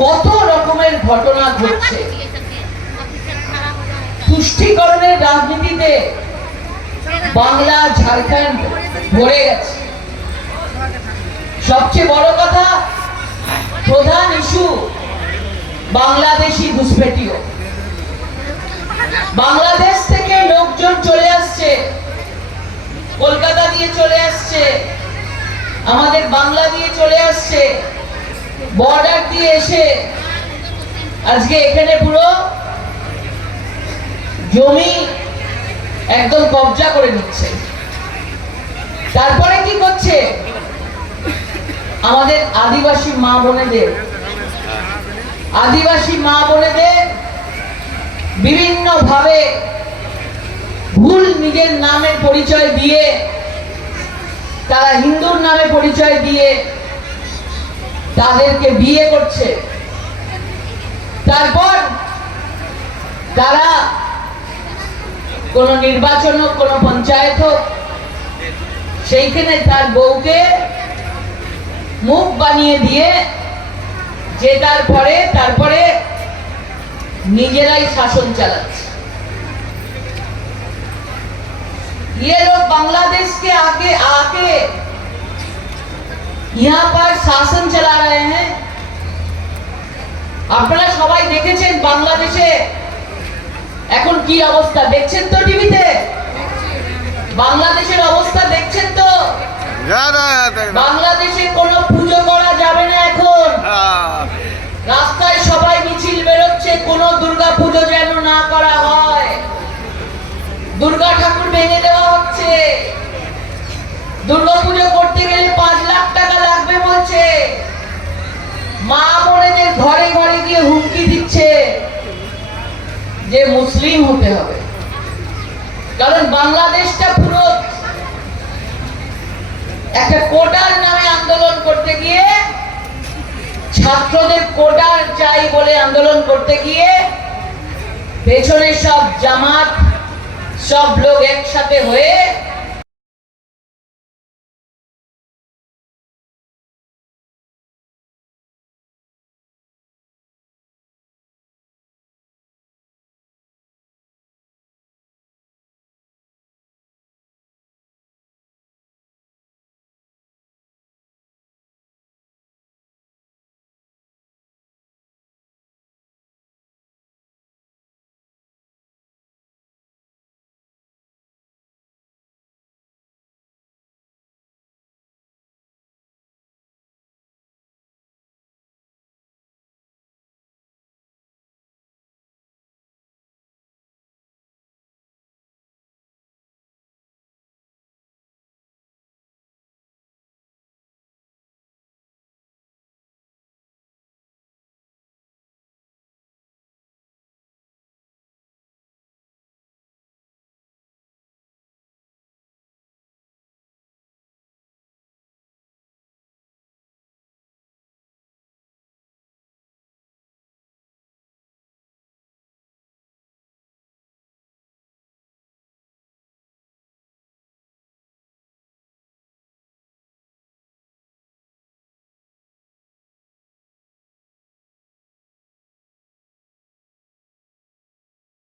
কত রকমের ঘটনা ঘটছে। তুষ্টিকরণের রাজনীতিতে বাংলা ঝাড়খণ্ড ভরে গেছে। সবচেয়ে বড় কথা, প্রধান ইস্যু বাংলাদেশি ঘুষপেটিও। বাংলাদেশ থেকে লোকজন চলে আসছে, কলকাতা দিয়ে চলে আসছে, আমাদের বাংলা দিয়ে চলে আসছে, বর্ডার দিয়ে এসে আজকে এখানে পুরো জমি একদম কবজা করে নিচ্ছে। তারপরে কি করছে? আমাদের আদিবাসী মা বোনেদের বিভিন্ন ভাবে ভুল নিজের নামের পরিচয় দিয়ে, তারা হিন্দুর নামে পরিচয় দিয়ে তাদেরকে বিয়ে করছে। তারপর তারা কোন নির্বাচন হোক, কোন পঞ্চায়েত হোক, সেইখানে তার বউকে মুখ বানিয়ে দিয়ে জেতার পরে তারপরে নিজেরাই শাসন চালাচ্ছে। ये लोग बांग्लादेश के आके यहाँ पर शासन चला रहे हैं। আপনারা সবাই দেখেছেন বাংলাদেশে এখন কি অবস্থা, দেখছেন তো টিভিতে? বাংলাদেশের অবস্থা দেখছেন তো? বাংলাদেশে কোনো পুজো করা যাবে না এখন। রাস্তায় সবাই মিছিল বেরোচ্ছে, কোনো দুর্গা পুজো যেন না করা হয়। দুর্গা ঠাকুর ভেঙে দেওয়া হচ্ছে। দুর্গা পুজো করতে গেলে 5 লাখ টাকা লাগবে বলছে। মা বোনেদের ঘরে ঘরে গিয়ে হুমকি দিচ্ছে যে মুসলিম হতে হবে। কারণ বাংলাদেশটা পুরো একটা কোটার নামে আন্দোলন করতে গিয়ে, ছাত্রদের কোটার চাই বলে আন্দোলন করতে গিয়ে পেছনে সব জামাত, সব লোক একসাথে হয়ে